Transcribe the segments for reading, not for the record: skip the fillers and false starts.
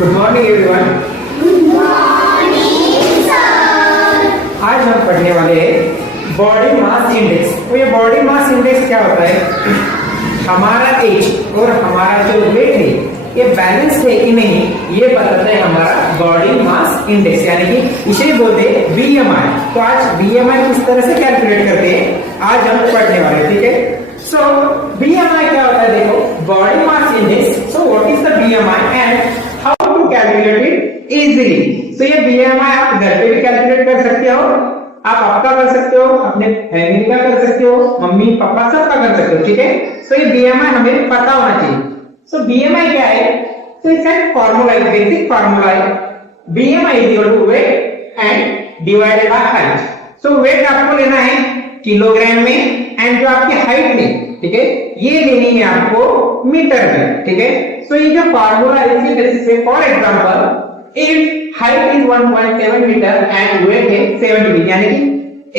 Good morning everyone. Good morning sir. आज हम पढ़ने वाले हैं बॉडी मास इंडेक्स। तो ये बॉडी मास इंडेक्स क्या होता है? हमारा एज और हमारा जो वेट है ये बैलेंस है कि नहीं, ये बताता है हमारा बॉडी मास इंडेक्स, यानी कि इसे बोलते हैं बीएमआई। तो आज बीएमआई किस तरह से कैलकुलेट करते हैं आज हम पढ़ने वाले हैं, ठीक है। सो बीएमआई क्या होता है? देखो, body mass index. So what is the BMI and how to calculate it easily. तो ये बीएमआई आप घर पे भी कैलकुलेट कर सकते हो, आप आपका कर सकते हो, अपने फैमिली का कर सकते हो, मम्मी पापा सबका कर सकते हो, ठीक है। तो ये बीएमआई हमें पता होना चाहिए। सो बीएमआई क्या है? तो इसका फॉर्मूला, एक बेसिक फॉर्मूला है, BMI is equal to weight and divided by height. So weight आपको लेना है किलोग्राम में एंड जो आपकी हाइट में, ठीक है, ये लेनी है आपको मीटर में, ठीक है। सो ये जो फॉर्मूला है इसकी बेसिस पे, for example if height is 1.7 metre and weight है 70, यानी कि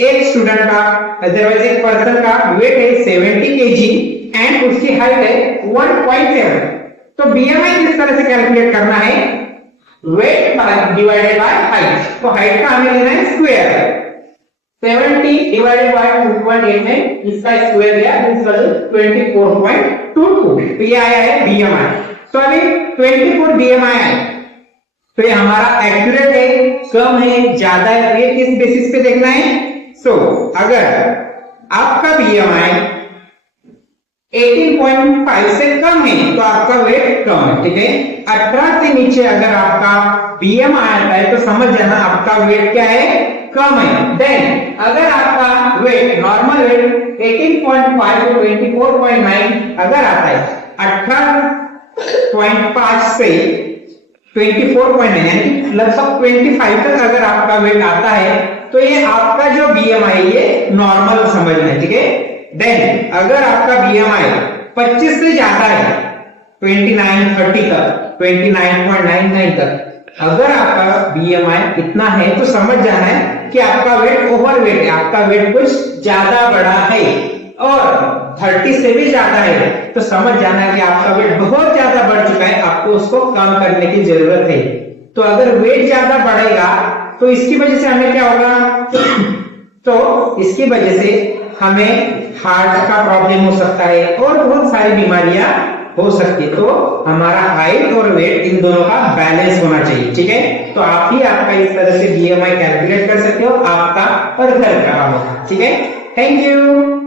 एक स्टूडेंट का, अदरवाइज एक पर्सन का वेट है 70 केजी एंड उसकी हाइट है 1.7। तो बीएमआई किस तरह से कैलकुलेट करना है? Weight divided by height. तो हाइट का हमें लेना है स्क्वायर, 70 डिवाइडेड बाय 2.8 में इसका स्क्वायर लिया, 24.22। तो ये आया है बीएमआई। तो अभी 24 बीएमआई है, तो ये हमारा एक्यूरेट है, कम है, ज्यादा है, ये किस बेसिस पे देखना है? सो अगर आपका बीएमआई 18.5 से कम है तो आपका वेट कम है, ठीक है। 18 से नीचे अगर आपका बीएमआई आता है तो समझ जाना आपका वेट क्या है? कम है। देन अगर आपका वेट, नॉर्मल वेट 18.5 to 24.9 अगर आता है, 18.5 से 24.9 यानी लगभग 25 तक अगर आपका वेट आता है तो ये आपका जो बीएमआई ये नॉर्मल समझना है, ठीक है। देन अगर आपका बीएमआई 25 से ज्यादा है, 29, 30 तक, 29.99 तक अगर आपका बीएमआई इतना है तो समझ जाना है कि आपका वेट ओवरवेट है, आपका वेट कुछ ज्यादा बड़ा है। और 30 से भी ज्यादा है तो समझ जाना है कि आपका वेट बहुत ज्यादा बढ़ चुका है, आपको उसको कम करने की जरूरत है। तो अगर वेट ज्यादा बढ़ेगा तो इसकी वजह से हमें क्या होगा? तो इसकी वजह से हमें हार्ट का प्रॉब्लम हो सकता है और बहुत सारी बीमारियां हो सकती है। तो हमारा हाइट और वेट इन दोनों का बैलेंस होना चाहिए, ठीक है। तो आप ही आपका इस तरह से बीएमआई कैलकुलेट कर सकते हो, आपका और घर का होगा, ठीक है। Thank you.